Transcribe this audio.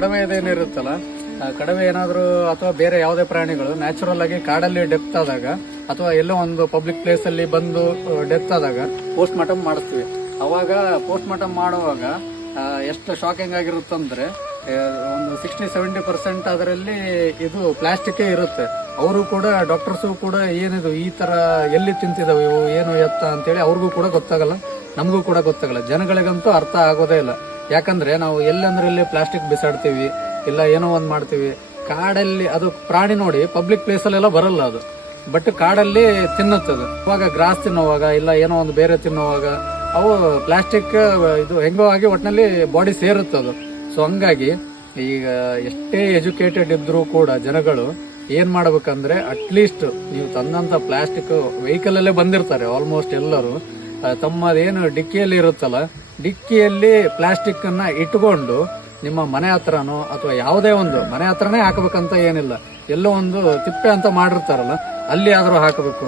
ಕಡವೆ ಏನಿರುತ್ತಲ್ಲ, ಕಡವೆ ಏನಾದರೂ ಅಥವಾ ಬೇರೆ ಯಾವುದೇ ಪ್ರಾಣಿಗಳು ನ್ಯಾಚುರಲ್ ಆಗಿ ಕಾಡಲ್ಲಿ ಡೆತ್ ಆದಾಗ ಅಥವಾ ಎಲ್ಲೋ ಒಂದು ಪಬ್ಲಿಕ್ ಪ್ಲೇಸ್ ಅಲ್ಲಿ ಬಂದು ಡೆತ್ ಆದಾಗ ಪೋಸ್ಟ್ ಮಾರ್ಟಮ್ ಮಾಡಿಸ್ತೀವಿ. ಅವಾಗ ಪೋಸ್ಟ್ ಮಾರ್ಟಮ್ ಮಾಡುವಾಗ ಎಷ್ಟು ಶಾಕಿಂಗ್ ಆಗಿರುತ್ತಂದ್ರೆ ಒಂದು 60-70% ಅದರಲ್ಲಿ ಇದು ಪ್ಲಾಸ್ಟಿಕ್ ಇರುತ್ತೆ. ಅವರು ಕೂಡ ಡಾಕ್ಟರ್ಸು ಕೂಡ ಏನಿದು ಈ ತರ ಎಲ್ಲಿ ತಿಂತಿದಾವೆ ಇವು ಏನು ಎತ್ತ ಅಂತೇಳಿ ಅವ್ರಿಗೂ ಕೂಡ ಗೊತ್ತಾಗಲ್ಲ, ನಮಗೂ ಕೂಡ ಗೊತ್ತಾಗಲ್ಲ, ಜನಗಳಿಗಂತೂ ಅರ್ಥ ಆಗೋದೇ ಇಲ್ಲ. ಯಾಕಂದ್ರೆ ನಾವು ಎಲ್ಲಂದ್ರಲ್ಲಿ ಪ್ಲಾಸ್ಟಿಕ್ ಬಿಸಾಡ್ತೀವಿ, ಇಲ್ಲ ಏನೋ ಒಂದ್ ಮಾಡ್ತೀವಿ. ಕಾಡಲ್ಲಿ ಅದು ಪ್ರಾಣಿ ನೋಡಿ ಪಬ್ಲಿಕ್ ಪ್ಲೇಸ್ ಅಲ್ಲೆಲ್ಲ ಬರಲ್ಲ ಅದು, ಬಟ್ ಕಾಡಲ್ಲಿ ತಿನ್ನುತ್ತದು. ಇವಾಗ ಗ್ರಾಸ್ ತಿನ್ನುವಾಗ ಇಲ್ಲ ಏನೋ ಒಂದು ಬೇರೆ ತಿನ್ನುವಾಗ ಅವು ಪ್ಲಾಸ್ಟಿಕ್ ಇದು ಹೆಂಗೋ ಆಗಿ ಒಟ್ಟಿನಲ್ಲಿ ಬಾಡಿ ಸೇರುತ್ತದು. ಸೊ ಹಂಗಾಗಿ ಈಗ ಎಷ್ಟೇ ಎಜುಕೇಟೆಡ್ ಇದ್ರೂ ಕೂಡ ಜನಗಳು ಏನ್ ಮಾಡ್ಬೇಕಂದ್ರೆ ಅಟ್ಲೀಸ್ಟ್ ನೀವು ತಂದಂತ ಪ್ಲಾಸ್ಟಿಕ್ ವೆಹಿಕಲ್ ಅಲ್ಲೇ ಬಂದಿರ್ತಾರೆ ಆಲ್ಮೋಸ್ಟ್ ಎಲ್ಲರೂ, ತಮ್ಮದೇನು ಡಿಕ್ಕಿಯಲ್ಲಿ ಇರುತ್ತಲ್ಲ, ಡಿಕ್ಕಿಯಲ್ಲಿ ಪ್ಲಾಸ್ಟಿಕ್ ಅನ್ನ ಇಟ್ಕೊಂಡು ನಿಮ್ಮ ಮನೆ ಹತ್ರನೋ ಅಥವಾ ಯಾವುದೇ ಒಂದು ಮನೆ ಹತ್ರನೇ ಹಾಕಬೇಕಂತ ಏನಿಲ್ಲ, ಎಲ್ಲೋ ಒಂದು ತಿಪ್ಪೆ ಅಂತ ಮಾಡಿರ್ತಾರಲ್ಲ ಅಲ್ಲಿ ಆದ್ರೂ ಹಾಕಬೇಕು.